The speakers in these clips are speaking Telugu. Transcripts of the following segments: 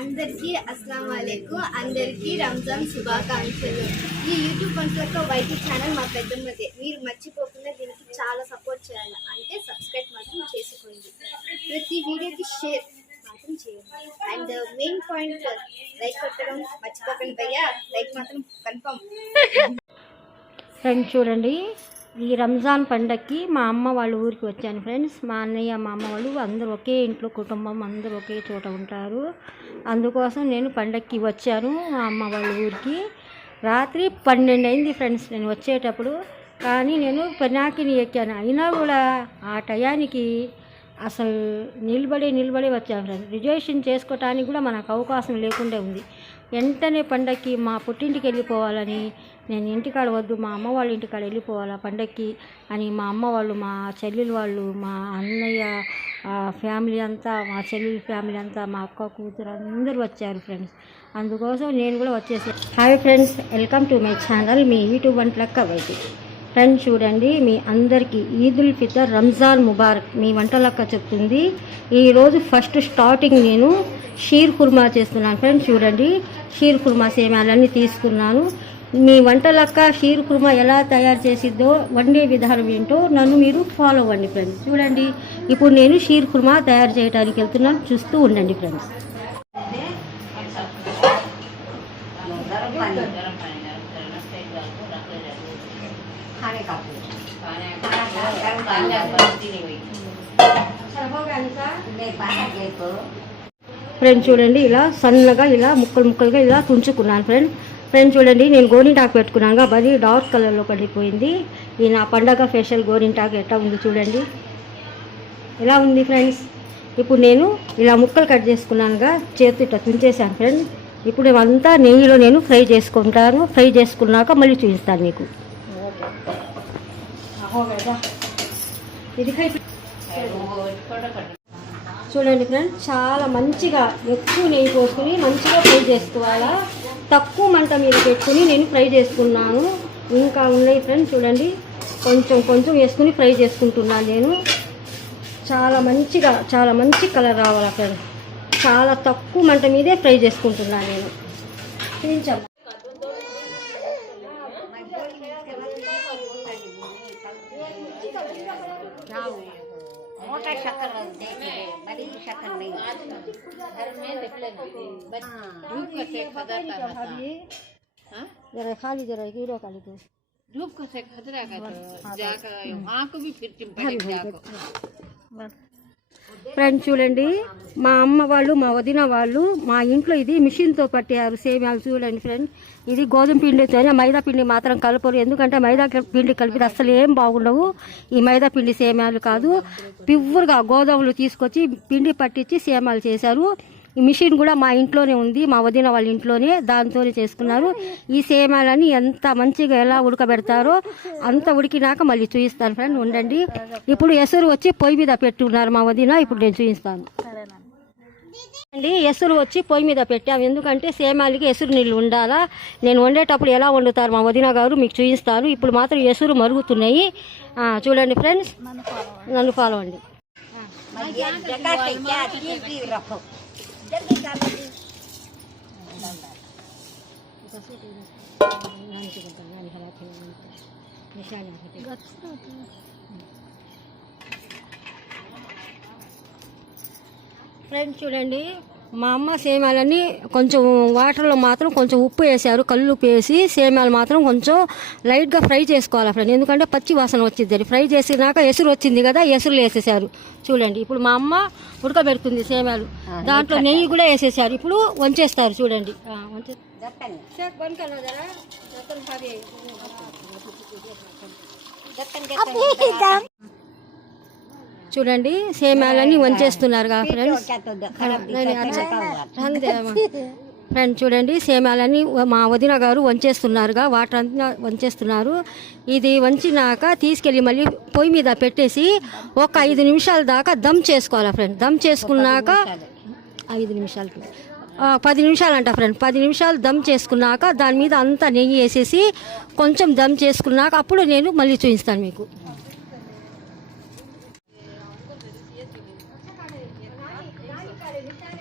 అందరికీ అస్సలం వాలేకుం. అందరికీ రంజాన్ శుభాకాంక్షలు. ఈ యూట్యూబ్ వంటలతో వైటీ ఛానల్ మా పెద్దమ్మదే. మీరు మర్చిపోకుండా దీనికి చాలా సపోర్ట్ చేయాలి. అంటే సబ్స్క్రైబ్ మాత్రం చేసుకోండి. ప్రతి వీడియోకి షేర్ మాత్రం చేయండి. అండ్ మెయిన్ పాయింట్ లైక్ కొట్టడం మర్చిపోకండి భయ్యా. లైక్ మాత్రం కన్ఫర్మ్. ఫ్రెండ్స్ చూడండి, ఈ రంజాన్ పండగకి మా అమ్మ వాళ్ళ ఊరికి వచ్చాను ఫ్రెండ్స్. మా అన్నయ్య మా అమ్మ వాళ్ళు అందరూ ఒకే ఇంట్లో కుటుంబం, అందరూ ఒకే చోట ఉంటారు. అందుకోసం నేను పండగకి వచ్చాను మా అమ్మ వాళ్ళ ఊరికి. రాత్రి 12 అయింది ఫ్రెండ్స్ నేను వచ్చేటప్పుడు. కానీ నేను పినాకిని ఎక్కాను. అయినా కూడా ఆ టయానికి అసలు నిలబడి వచ్చాను ఫ్రెండ్స్. రిజర్వేషన్ చేసుకోవటానికి కూడా మనకు అవకాశం లేకుండా ఉంది. వెంటనే పండగకి మా పుట్టింటికి వెళ్ళిపోవాలని, నేను ఇంటికాడ వద్దు మా అమ్మ వాళ్ళ ఇంటికాడ వెళ్ళిపోవాలా పండగకి అని మా అమ్మ వాళ్ళు, మా చెల్లెలు వాళ్ళు, మా అన్నయ్య ఫ్యామిలీ అంతా, మా చెల్లెలు ఫ్యామిలీ అంతా, మా అక్క కూతురు అందరూ వచ్చారు ఫ్రెండ్స్. అందుకోసం నేను కూడా వచ్చేసాను. Hi friends, welcome to my channel మీ యూట్యూబ్ వంటలక్క వైటి. ఫ్రెండ్స్ చూడండి, మీ అందరికీ ఈదుల్ ఫితర్ రంజాన్ ముబారక్ మీ వంటలక్క చెప్తుంది. ఈరోజు ఫస్ట్ స్టార్టింగ్ నేను షీర్ కుర్మా చేస్తున్నాను ఫ్రెండ్స్. చూడండి, షీర్ కుర్మా సేమ్యాలన్నీ తీసుకున్నాను. మీ వంటలక్క షీర్ కుర్మా ఎలా తయారు చేసిద్దో, వండే విధానం ఏంటో నన్ను మీరు ఫాలో అవ్వండి ఫ్రెండ్స్. చూడండి, ఇప్పుడు నేను షీర్ కుర్మా తయారు చేయడానికి వెళ్తున్నాను, చూస్తూ ఉండండి ఫ్రెండ్స్. ఫ్రెండ్స్ చూడండి, ఇలా సన్నగా ఇలా ముక్కలుగా ఇలా తుంచుకున్నాను ఫ్రెండ్స్ చూడండి, నేను గోరింటాకు పెట్టుకున్నాను. అది డార్క్ కలర్లో పడిపోయింది. ఈ నా పండగ స్పెషల్ గోరింటాకు ఎట్లా ఉంది చూడండి, ఎలా ఉంది ఫ్రెండ్స్. ఇప్పుడు నేను ఇలా ముక్కలు కట్ చేసుకున్నానుగా, చేతి ఇట్లా తుంచేసాను ఫ్రెండ్స్. ఇప్పుడు అంతా నెయ్యిలో నేను ఫ్రై చేసుకుంటాను. ఫ్రై చేసుకున్నాక మళ్ళీ చూపిస్తాను మీకు. ఇది చూడండి ఫ్రెండ్స్, చాలా మంచిగా ఎక్కువ నెయ్యి పోసుకుని మంచిగా ఫ్రై చేసుకోవాలా. తక్కువ మంట మీద పెట్టుకుని నేను ఫ్రై చేసుకున్నాను. ఇంకా ఉన్నాయి ఫ్రెండ్స్ చూడండి, కొంచెం వేసుకుని ఫ్రై చేసుకుంటున్నాను నేను. చాలా మంచి కలర్ రావాలి ఫ్రెండ్స్. చాలా తక్కువ మంట మీదే ఫ్రై చేసుకుంటున్నాను నేను. చూపించాము मोटा शक्कर देखे बड़ी शक्कर नहीं घर में निकले धूप को से खतरा का हां जरा खाली जरा कीड़ो खाली तो धूप को से खतरा का जाकर वहां को भी फिर चिंपड़ी जाको ఫ్రెండ్స్ చూడండి, మా అమ్మ వాళ్ళు, మా వదిన వాళ్ళు మా ఇంట్లో ఇది మిషన్తో పట్టారు సేమ్యాలు. చూడండి ఫ్రెండ్స్, ఇది గోధుమ పిండితోనే, మైదా పిండి మాత్రం కలపరు. ఎందుకంటే మైదా పిండి కలిపితే అసలు ఏం బాగుండవు. ఈ మైదా పిండి సేమ్యాలు కాదు, ప్యూర్గా గోధుమలు తీసుకొచ్చి పిండి పట్టించి సేమ్యాలు చేశారు. ఈ మిషన్ కూడా మా ఇంట్లోనే ఉంది, మా వదిన వాళ్ళ ఇంట్లోనే, దాంతోనే చేసుకున్నారు. ఈ సేమ్యాలని ఎంత మంచిగా ఎలా ఉడకబెడతారో అంత ఉడికినాక మళ్ళీ చూపిస్తాను ఫ్రెండ్, ఉండండి. ఇప్పుడు ఎసురు వచ్చి పొయ్యి మీద పెట్టున్నారు మా వదిన, ఇప్పుడు నేను చూపిస్తాను అండి. ఎసురు వచ్చి పొయ్యి మీద పెట్టాము, ఎందుకంటే సేమ్యాలకి ఎసురు నీళ్ళు ఉండాలా. నేను వండేటప్పుడు ఎలా వండుతారు మా వదిన గారు మీకు చూపిస్తాను. ఇప్పుడు మాత్రం ఎసురు మరుగుతున్నాయి. చూడండి ఫ్రెండ్స్, నన్ను ఫాలో అండి. ఫ్రెండ్స్ చూడండి, మా అమ్మ సేమ్యాలన్నీ కొంచెం వాటర్లో మాత్రం కొంచెం ఉప్పు వేసారు, కళ్ళు ఉప్పు వేసి సేమ్యాలు మాత్రం కొంచెం లైట్గా ఫ్రై చేసుకోవాలి ఫ్రెండ్. ఎందుకంటే పచ్చి వాసన వచ్చింది. ఫ్రై చేసినాక ఎసురు వచ్చింది కదా, ఎసురులు వేసేసారు. చూడండి, ఇప్పుడు మా అమ్మ ఉడకబెడుతుంది సేమ్యాలు, దాంట్లో నెయ్యి కూడా వేసేసారు. ఇప్పుడు వంచేస్తారు చూడండి. చూడండి, సేమ్యాలన్నీ వంచేస్తున్నారు కదా ఫ్రెండ్స్. ఫ్రెండ్స్ చూడండి, సేమ్యాలన్నీ మా వదిన గారు వంచేస్తున్నారుగా, వాటర్ అంతా వంచేస్తున్నారు. ఇది వంచినాక తీసుకెళ్ళి మళ్ళీ పొయ్యి మీద పెట్టేసి ఒక 5 నిమిషాల దాకా దమ్ చేసుకోవాలి ఫ్రెండ్. దమ్ చేసుకున్నాక 5 నిమిషాలకి 10 నిమిషాలు అంట ఫ్రెండ్. 10 నిమిషాలు దమ్ చేసుకున్నాక దాని మీద అంతా నెయ్యి వేసేసి కొంచెం దమ్ చేసుకున్నాక అప్పుడు నేను మళ్ళీ చూపిస్తాను మీకు.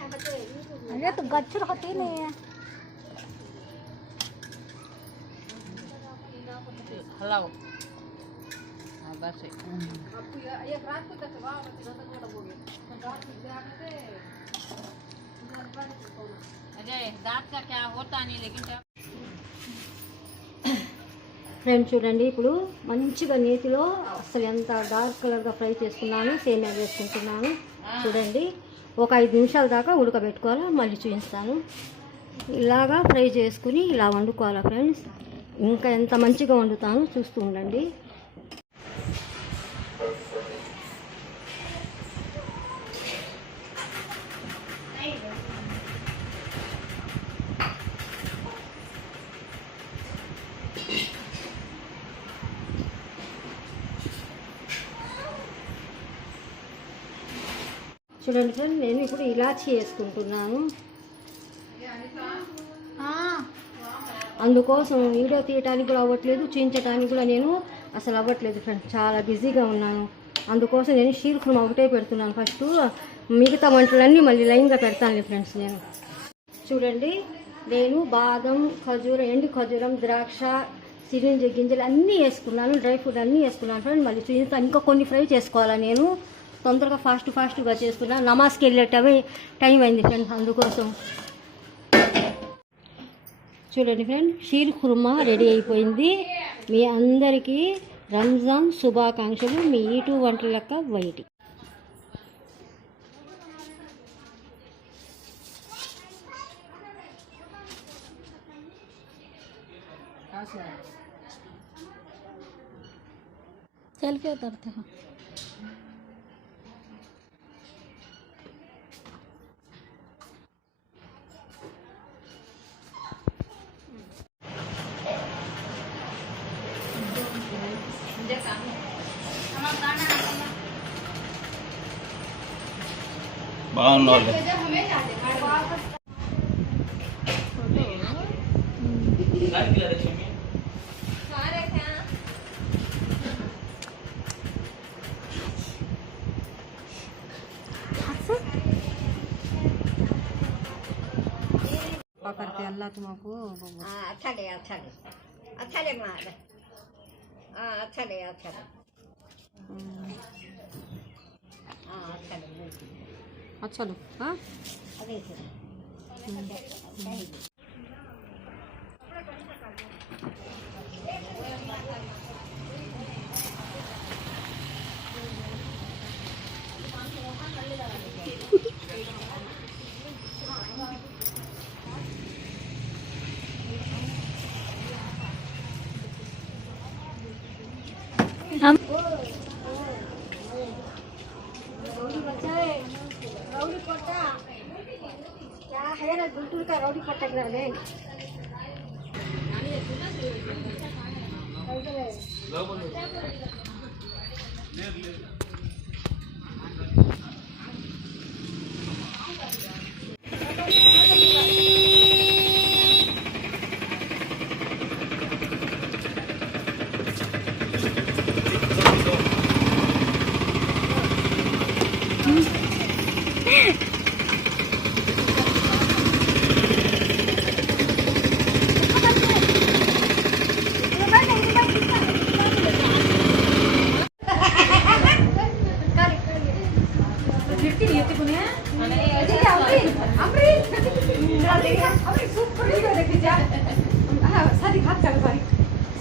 अरे तो गच्छर होती नहीं है हलाओ हाँ बस अजय दांत का क्या होता नहीं लेकिन ఫ్రెండ్స్ చూడండి ఇప్పుడు మంచిగా నేతిలో అసలు ఎంత డార్క్ కలర్గా ఫ్రై చేసుకున్నాను సేమియా వేసుకుంటున్నాను చూడండి ఒక 5 నిమిషాల దాకా ఉడకబెట్టుకోవాలి మళ్ళీ చూపిస్తాను ఇలాగా ఫ్రై చేసుకుని ఇలా వండుకోవాలి ఫ్రెండ్స్ ఇంకా ఎంత మంచిగా వండుతాను చూస్తూ ఉండండి చూడండి ఫ్రెండ్ నేను ఇప్పుడు ఇలాచీ వేసుకుంటున్నాను అందుకోసం వీడియో తీయడానికి కూడా అవ్వట్లేదు చూపించడానికి కూడా నేను అసలు అవ్వట్లేదు ఫ్రెండ్స్ చాలా బిజీగా ఉన్నాను అందుకోసం నేను షీర్ కుర్మా ఒకటే పెడుతున్నాను ఫస్ట్ మిగతా వంటలన్నీ మళ్ళీ లైన్గా పెడతాను ఫ్రెండ్స్ నేను చూడండి నేను బాదం ఖర్జూరం ఎండు ఖర్జూరం ద్రాక్ష సిరింజ గింజలు అన్నీ వేసుకున్నాను డ్రై ఫ్రూట్ అన్నీ వేసుకున్నాను ఫ్రెండ్ మళ్ళీ చూపిస్తాను ఇంకా కొన్ని ఫ్రై చేసుకోవాలా నేను తొందరగా ఫాస్ట్గా చేసుకున్నాను నమాజ్కి వెళ్ళే టైం అయింది ఫ్రెండ్స్ అందుకోసం చూడండి ఫ్రెండ్ షీర్ కుర్మా రెడీ అయిపోయింది మీ అందరికీ రంజాన్ శుభాకాంక్షలు మీ యూట్యూబ్ వంటల లెక్క వైటి सेल्फी उतारते हैं బాగున్నారు करते अल्लाह तुमको अच्छा ले मार हाँ अच्छा ले हाँ अच्छा ले अच्छा लो हाँ अरे रौड़ी पट्टा क्या है ना गुंटूर का रौड़ी पट्टा गिरा दे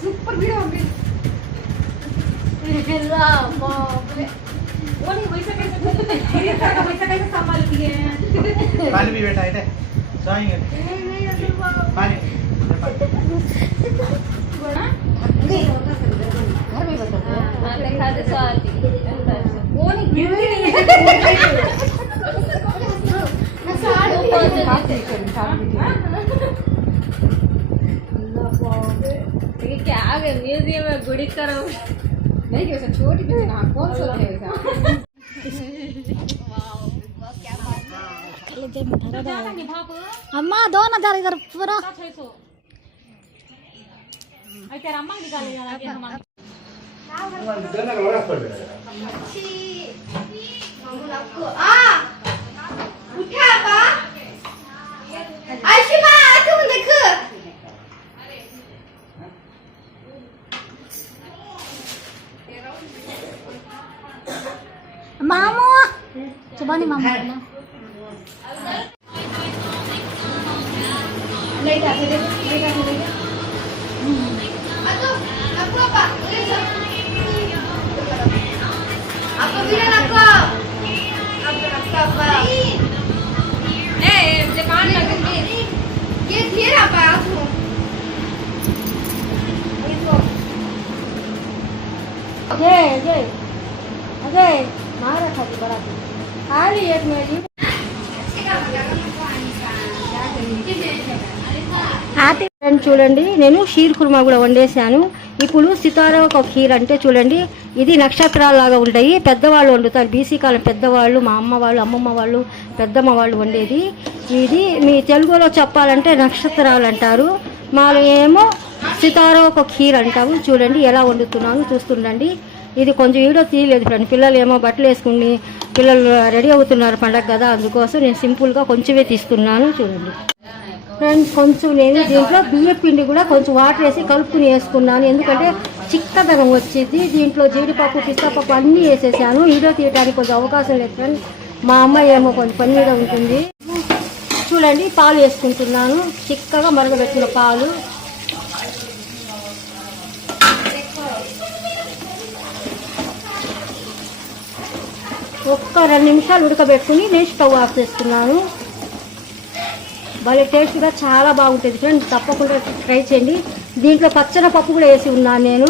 सुपर वीडियो वैसा कैसे संभालती है पानी भी बैठा है जाएंगे पानी घर में क्या आ गए म्यूजियम में गुड़ी करो नहीं वैसा छोटी भी ना कौन सा है वैसा अम्मा 2000 इधर पूरा उठा अजय मारा खाली बड़ा खाली एक मिनट ఫ్రెండ్ చూడండి నేను షీర్ కుర్మా కూడా వండేసాను. ఇప్పుడు సితారా ఒక ఖీర్ అంటే చూడండి ఇది నక్షత్రాలాగా ఉంటాయి. పెద్దవాళ్ళు వండుతారు, బీసీ కాలం పెద్దవాళ్ళు, మా అమ్మ వాళ్ళు, అమ్మమ్మ వాళ్ళు, పెద్దమ్మ వాళ్ళు వండేది. ఇది మీ తెలుగులో చెప్పాలంటే నక్షత్రాలు అంటారు, మాలో ఏమో సితారా ఒక ఖీర్ అంటాము. చూడండి ఎలా వండుతున్నాను చూస్తుండండి. ఇది కొంచెం వీడియో తీయలేదు ఫ్రెండ్, పిల్లలు ఏమో బట్టలు వేసుకుని పిల్లలు రెడీ అవుతున్నారు పండగ కదా, అందుకోసం నేను సింపుల్గా కొంచెమే తీస్తున్నాను. చూడండి ఫ్రెండ్స్, కొంచెం నేను దీంట్లో బియ్యం పిండి కూడా కొంచెం వాటర్ వేసి కలుపుకుని వేసుకున్నాను, ఎందుకంటే చిక్కదనం వచ్చింది. దీంట్లో జీడిపప్పు, పిస్తాపప్పు అన్నీ వేసేసాను. వీడియో తీయడానికి కొంచెం అవకాశం లేదు ఫ్రెండ్స్, మా అమ్మాయి ఏమో కొంచెం పని మీద ఉంటుంది. చూడండి పాలు వేసుకుంటున్నాను, చిక్కగా మరగబెట్టిన పాలు. ఒక్క 2 నిమిషాలు ఉడకబెట్టుకుని నేను స్టవ్ ఆఫ్ చేస్తున్నాను. భలే టేస్ట్గా చాలా బాగుంటుంది ఫ్రెండ్స్, తప్పకుండా ట్రై చేయండి. దీంట్లో పచ్చనపప్పు కూడా వేసి ఉన్నాను. నేను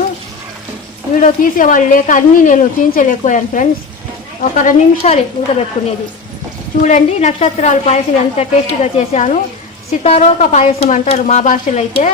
వీడియో తీసేవాళ్ళు లేక అన్నీ నేను తీయించలేకపోయాను ఫ్రెండ్స్. ఒక 2 నిమిషాలు ఉడకబెట్టుకునేది. చూడండి నక్షత్రాల పాయసం ఎంత టేస్టీగా చేశాను. సితారోక పాయసం అంటారు మా భాషలో అయితే.